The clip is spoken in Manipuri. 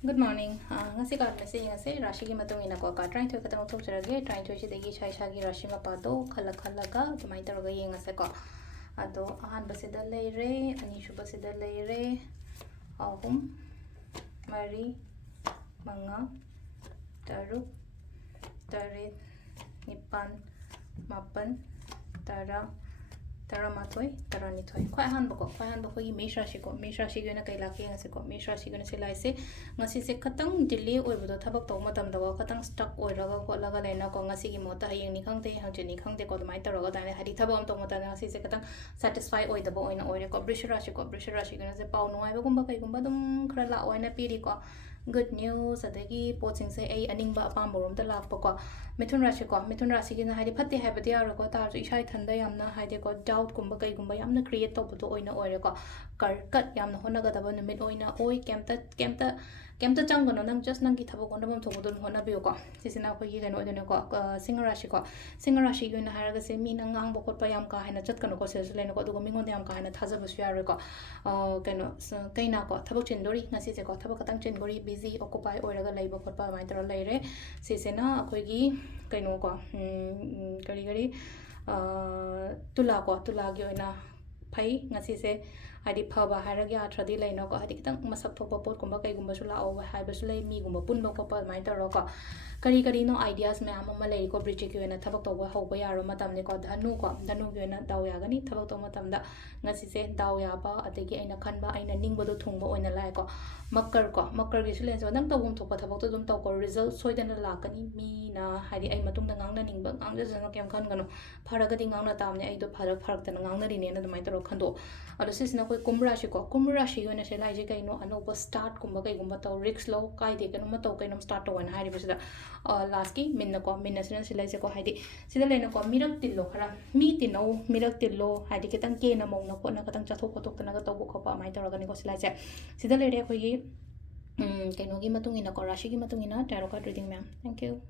Good morning. Ngasi ka message ngasi Rashi ki matong ina ko ka trying to katang thok charage trying to chidegi chai shagi Rashi ma pa do khala ga tumai taraga yenga se ko ado ahan basida leire ani shu basida leire ahum mari manga taruk tarit nipan mapan tara Taramathoi, Taranithoi. Quite handbook, Misha Shiko, Misha Shiguna Kailaki and Siko, Misha Shiguna Silai, Ngasi se katang delay over the tabak tomatam, the wakatang stuck or raga, lagalena, Ngasi mota, Yanikang, the Hanjanikang, the Kodmaita Roga, and Haditabam Tomata, Ngasi Sekatang, satisfy oil the boy in oil, Brisharashiko, Brisharashiko, the Pau Noa, Gumbadum, Krala, or in a pirico. Good news adagi potsing se ai aningba apamborom ta lakpa ko mithun rashi gi na haidi phatte haibadi aro ko tar ishai thanda yamna haidi ko doubt kumba kai gumba yamna create to buto oina oire ko kat yamna hona ga daba numit oina oi kemta changano nang just nang ki thabo ko nabam thobodon hona biyo ko sisina ko gi gano odone ko singa rashi gi na haraga se mi nang ang bokot pa yam ka haina chat kano ko se leno ko dugo mingon yam ka haina thaja basu yaro ko kano kaina ko thabo chindori ngasi se ko thabo katang chindori busy occupy oraga laiba khotpa mai tara laire sisena akoigi kaino ko gari tula gi oina phai ngasi se hadi phaba haraga athadi laino ko hadi kitang masak thokpa pot kumba kai gumba sula o haibasu lai mi gumba punba ko pa mai tara ko kari no ideas me amma malai ko bridge ki oina thabak to ho ba yaro matam ne ko dhanu gi oina daw ya gani thabak to matam da ngasi se daw ya ba adegi aina khanba aina ningba do thungba oina lai ko makkar gi silen so nang tawum thokpa thabak to dum taw ko result soidana lakani mi na hadi ai matung da ngangna ningba ngangja jana kem khan gano pharaga di ngangna tamne ai do pharak tan ngangna ri ne na dumai taro khando ado sisna koi kumrashi oina se lai je kai no anoba start kumba kai gumba taw risk low kai de kan ma taw kai nom start to wan hari bisida last ki minna sinan silai je ko haidi sida lena ko mirak tillo khara mi tino mirak tillo haidi ketang ke na mong na ko na katang chathok kotok tana ga taw ko pa mai taro ga ni ko silai je sida lere khoi gi kaino gi matung ina ko rashi gi matung ina tarot card reading ma'am thank you